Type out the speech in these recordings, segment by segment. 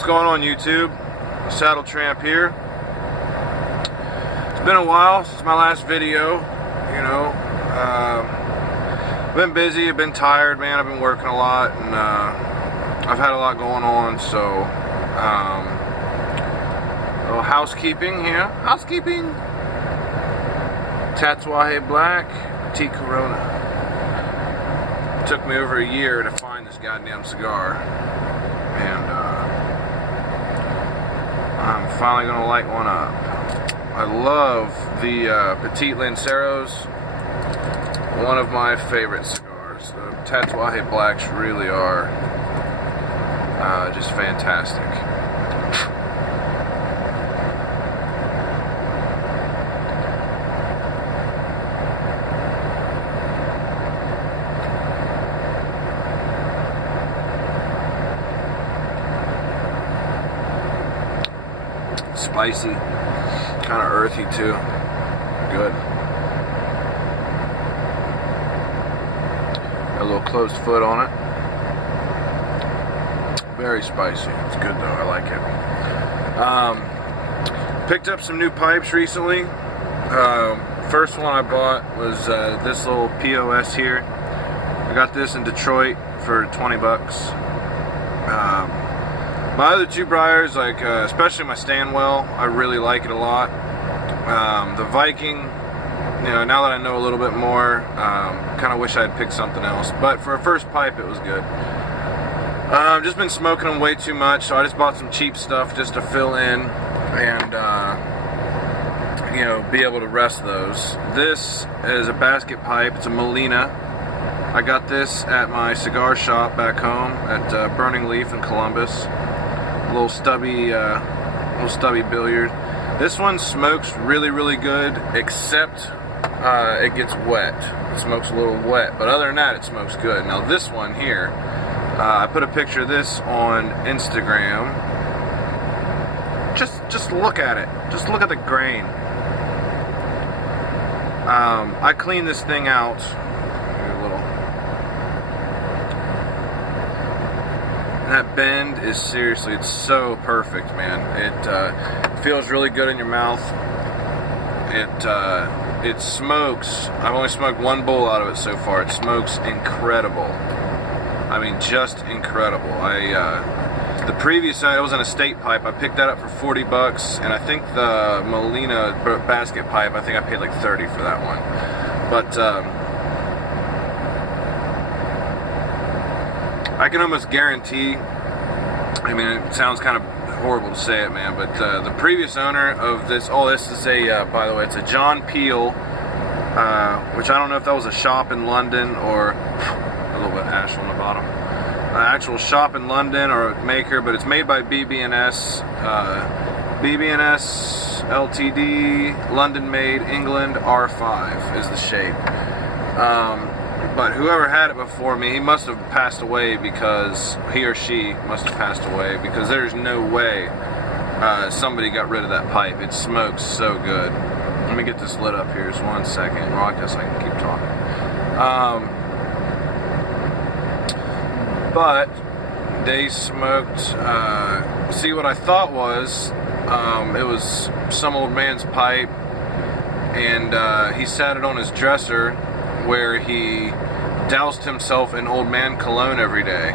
What's going on, YouTube? Saddle Tramp here. It's been a while since my last video. You know, I've been busy, I've been tired, man. I've been working a lot, and I've had a lot going on. So, a little housekeeping here. Housekeeping. Tatuaje Black, Petite Corona. It took me over a year to find this goddamn cigar, and I'm finally gonna light one up. I love the Petite Lanceros. One of my favorite cigars. The Tatuaje Blacks really are just fantastic. Spicy, kind of earthy too. Good. Got a little closed foot on it. Very spicy. It's good though. I like it. Picked up some new pipes recently. First one I bought was this little POS here. I got this in Detroit for 20 bucks. My other two briars, like especially my Stanwell, I really like it a lot. The Viking, you know, now that I know a little bit more, kind of wish I had picked something else. But for a first pipe, it was good. I've just been smoking them way too much, so I just bought some cheap stuff just to fill in and you know, be able to rest those. This is a basket pipe. It's a Molina. I got this at my cigar shop back home at Burning Leaf in Columbus. Little stubby billiard. This one smokes really, really good, except it gets wet. It smokes a little wet, but other than that, it smokes good. Now this one here, I put a picture of this on Instagram. Just look at it. Just look at the grain. I cleaned this thing out. That bend is seriously, it's so perfect, man. It feels really good in your mouth. It smokes. I've only smoked one bowl out of it so far. It smokes incredible. I mean, just incredible. The previous, it was an estate pipe. I picked that up for 40 bucks, and I think the Molina basket pipe, I think I paid like 30 for that one. But I can almost guarantee, I mean, it sounds kind of horrible to say it, man, but the previous owner of this, this is a, by the way, it's a John Peel, which I don't know if that was a shop in London or, a little bit of ash on the bottom, actual shop in London or a maker, but it's made by BB&S, BB&S Ltd, London made, England, R5 is the shape. But whoever had it before me, he must have passed away, because he or she must have passed away, because there's no way somebody got rid of that pipe. It smokes so good. Let me get this lit up here just 1 second. Well, I guess I can keep talking. But they smoked, see, what I thought was, it was some old man's pipe, and he sat it on his dresser where he doused himself in old man cologne every day,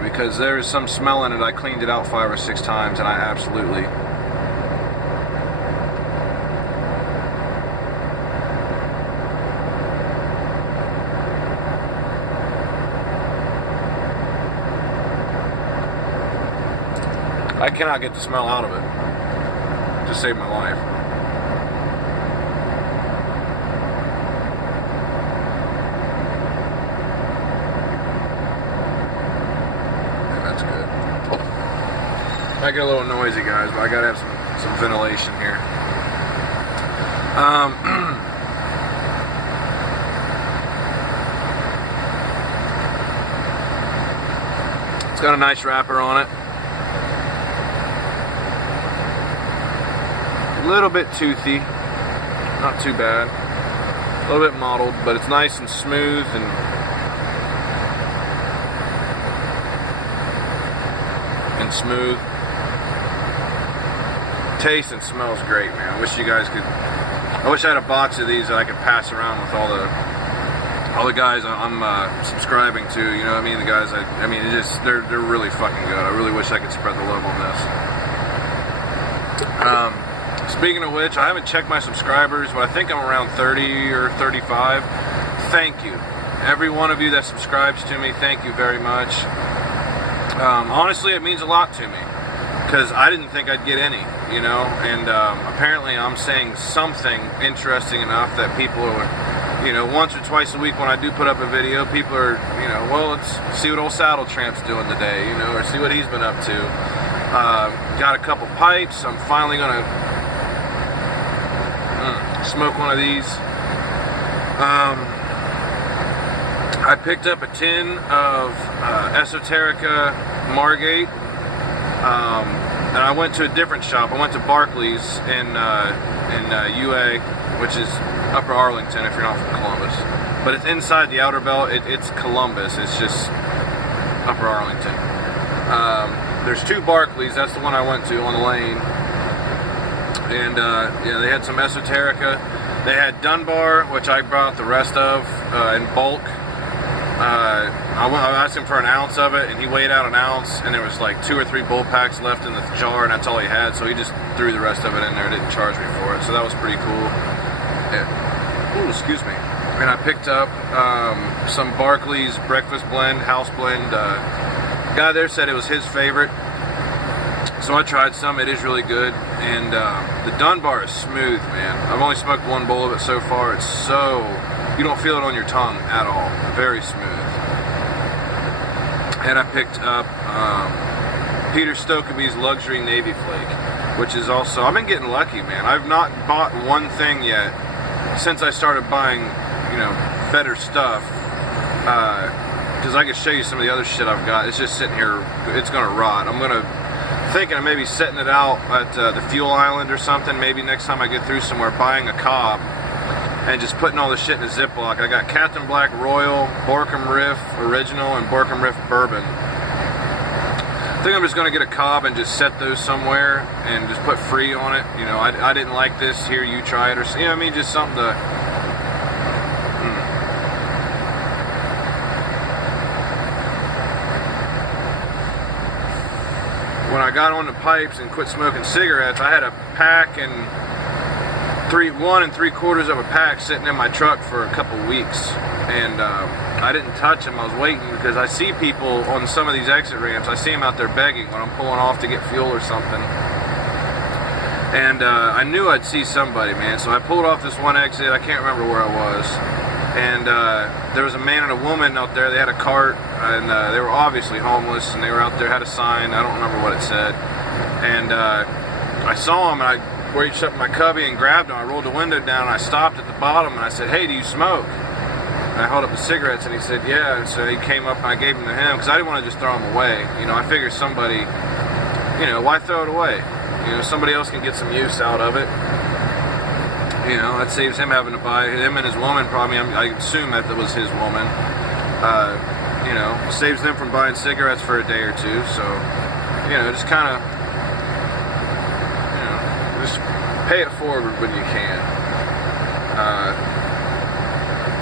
because there is some smell in it. I cleaned it out 5 or 6 times, and I absolutely I cannot get the smell out of it. Just saved my life. I get a little noisy, guys, but I gotta have some ventilation here. It's got a nice wrapper on it. A little bit toothy, not too bad. A little bit mottled, but it's nice and smooth and and smooth. Tastes and smells great, man. I wish you guys could. I wish I had a box of these that I could pass around with all the guys I'm subscribing to. You know what I mean? The guys I mean, they're really fucking good. I really wish I could spread the love on this. Speaking of which, I haven't checked my subscribers, but I think I'm around 30 or 35. Thank you, every one of you that subscribes to me. Thank you very much. Honestly, it means a lot to me, because I didn't think I'd get any, you know, and apparently I'm saying something interesting enough that people are, you know, once or twice a week when I do put up a video, people are, you know, well, let's see what old Saddle Tramp's doing today, you know, or see what he's been up to. Got a couple pipes. I'm finally gonna smoke one of these. I picked up a tin of Esoterica Margate, and I went to a different shop. I went to Barclays in UA, which is Upper Arlington if you're not from Columbus. But it's inside the Outer Belt. It's Columbus. It's just Upper Arlington. There's two Barclays. That's the one I went to on the lane. And yeah, they had some Esoterica. They had Dunbar, which I brought the rest of in bulk. I asked him for an ounce of it, and he weighed out an ounce, and there was like 2 or 3 bull packs left in the jar, and that's all he had, so he just threw the rest of it in there, didn't charge me for it, so that was pretty cool. Yeah. Ooh, excuse me. And I picked up some Barclays Breakfast Blend, House Blend. Guy there said it was his favorite, so I tried some. It is really good, and the Dunbar is smooth, man. I've only smoked one bowl of it so far. It's so... you don't feel it on your tongue at all. Very smooth. And I picked up Peter Stokkebye's Luxury Navy Flake, which is also... I've been getting lucky, man. I've not bought one thing yet since I started buying, you know, better stuff. Because I can show you some of the other shit I've got. It's just sitting here. It's going to rot. I'm thinking of maybe setting it out at the Fuel Island or something. Maybe next time I get through somewhere, buying a cob and just putting all this shit in a Ziploc. I got Captain Black Royal, Borkum Riff Original, and Borkum Riff Bourbon. I think I'm just going to get a cob and just set those somewhere and just put free on it. You know, I didn't like this. Here, you try it. Or, you know what I mean? Just something to... When I got on the pipes and quit smoking cigarettes, I had a pack and 1 3/4 of a pack sitting in my truck for a couple weeks, and I didn't touch them. I was waiting because I see people on some of these exit ramps. I see them out there begging when I'm pulling off to get fuel or something, and I knew I'd see somebody, man. So I pulled off this one exit. I can't remember where I was, and there was a man and a woman out there. They had a cart, and they were obviously homeless, and they were out there, had a sign. I don't remember what it said, and I saw them, and I reached up my cubby and grabbed him. I rolled the window down, and I stopped at the bottom, and I said, "Hey, do you smoke?" And I held up the cigarettes, and he said, "Yeah." And so he came up, and I gave them to him, because I didn't want to just throw them away. You know, I figured somebody, you know, why throw it away? You know, somebody else can get some use out of it. You know, that saves him having to buy, him and his woman probably, I assume that was his woman. You know, saves them from buying cigarettes for a day or two, so, you know, just kind of, just pay it forward when you can.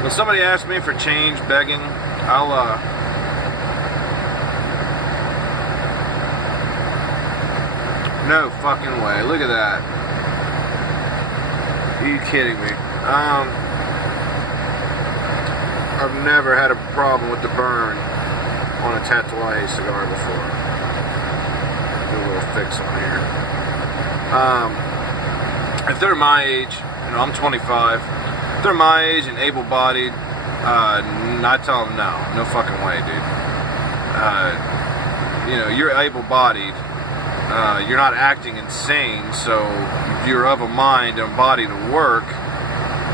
When somebody asks me for change, begging, I'll, no fucking way. Look at that. Are you kidding me? I've never had a problem with the burn on a Tatuaje cigar before. Do a little fix on here. If they're my age, you know, I'm 25. If they're my age and able-bodied, I tell them no fucking way, dude. You know, you're able-bodied. You're not acting insane, so you're of a mind and body to work.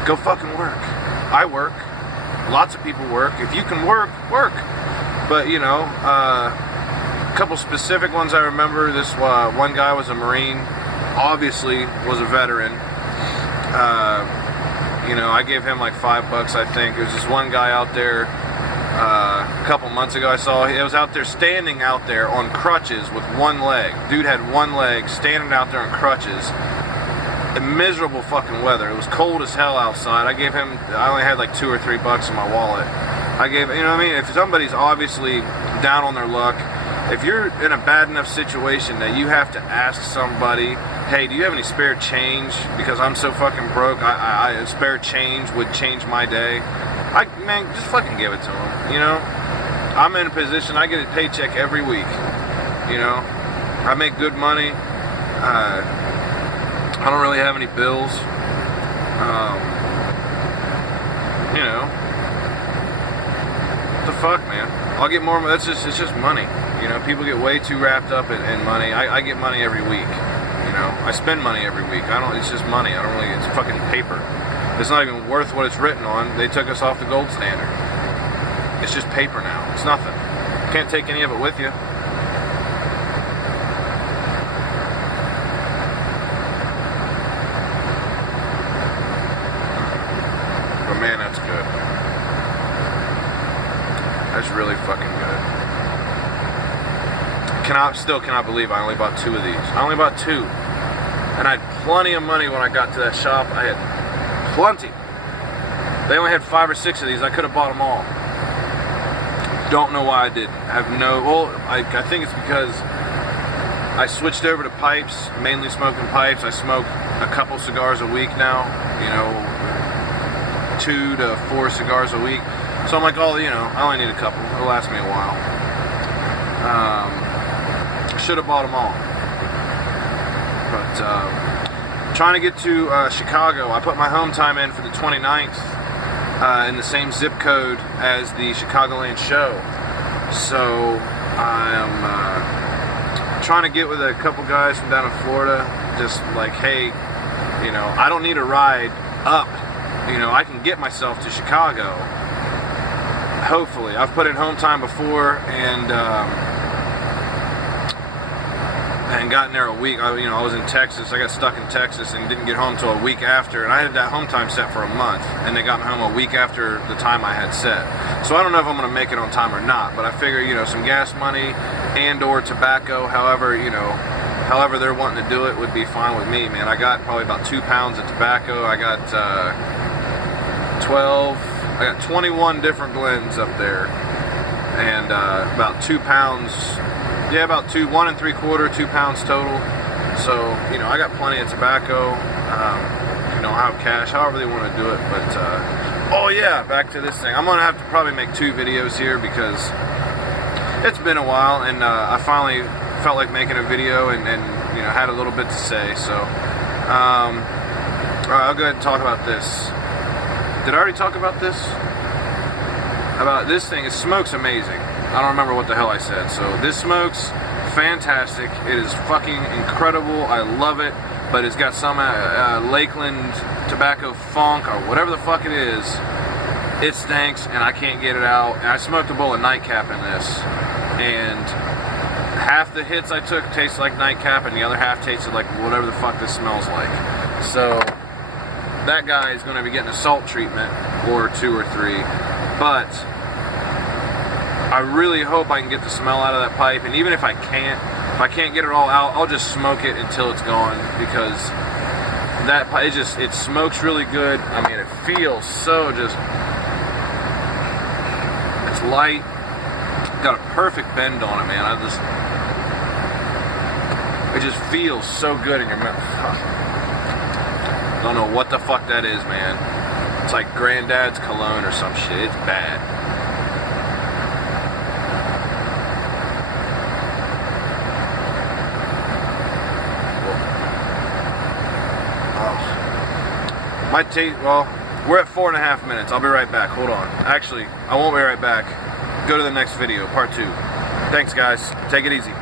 Go fucking work. I work. Lots of people work. If you can work, work. But, you know, a couple specific ones I remember. This one guy was a Marine. Obviously was a veteran. You know, I gave him like $5, I think. There was this one guy out there A couple months ago I saw it was out there standing out there on crutches with one leg. Dude had one leg standing out there on crutches in miserable fucking weather. It was cold as hell outside. I only had like $2 or $3 in my wallet. You know what I mean? If somebody's obviously down on their luck, if you're in a bad enough situation that you have to ask somebody, hey, do you have any spare change? Because I'm so fucking broke, spare change would change my day. Man, just fucking give it to them, you know? I'm in a position, I get a paycheck every week, you know? I make good money. I don't really have any bills. You know, what the fuck, man? I'll get more. It's just money. You know, people get way too wrapped up in money. I get money every week. You know, I spend money every week. It's just money. I don't really. It's fucking paper. It's not even worth what it's written on. They took us off the gold standard. It's just paper now. It's nothing. Can't take any of it with you. But man, that's good. That's really fucking good. Still cannot believe I only bought 2 of these. I only bought 2. And I had plenty of money when I got to that shop. I had plenty. They only had 5 or 6 of these. I could have bought them all. Don't know why I didn't. I think it's because I switched over to pipes, mainly smoking pipes. I smoke a couple cigars a week now, you know, 2 to 4 cigars a week. So I'm like, you know, I only need a couple. It'll last me a while. Should have bought them all. But trying to get to Chicago. I put my home time in for the 29th in the same zip code as the Chicagoland show. So I'm trying to get with a couple guys from down in Florida. Just like, hey, you know, I don't need a ride up. You know, I can get myself to Chicago. Hopefully. I've put in home time before and gotten there a week. I was in Texas. I got stuck in Texas and didn't get home till a week after. And I had that home time set for a month, and they got me home a week after the time I had set. So I don't know if I'm going to make it on time or not. But I figure, you know, some gas money and/or tobacco, however they're wanting to do it, would be fine with me, man. I got probably about 2 pounds of tobacco. I got 21 different blends up there, and about 2 pounds. Yeah, about 1 3/4, 2 pounds total. So, you know, I got plenty of tobacco. You know, I have cash, however they want to do it. But, oh yeah, back to this thing. I'm going to have to probably make 2 videos here because it's been a while, and I finally felt like making a video and you know, had a little bit to say. So, all right, I'll go ahead and talk about this. Did I already talk about this? About this thing? It smokes amazing. I don't remember what the hell I said. So this smokes fantastic. It is fucking incredible. I love it. But it's got some Lakeland tobacco funk or whatever the fuck it is. It stinks and I can't get it out. And I smoked a bowl of Nightcap in this. And half the hits I took tasted like Nightcap and the other half tasted like whatever the fuck this smells like. So that guy is going to be getting a salt treatment or 2 or 3. But I really hope I can get the smell out of that pipe, and even if I can't get it all out, I'll just smoke it until it's gone, because that pipe, it smokes really good. I mean, it feels so just, it's light, got a perfect bend on it, man. It just feels so good in your mouth. Don't know what the fuck that is, man. It's like Granddad's cologne or some shit. It's bad. Well, we're at 4.5 minutes. I'll be right back. Hold on. Actually, I won't be right back. Go to the next video, part 2. Thanks, guys. Take it easy.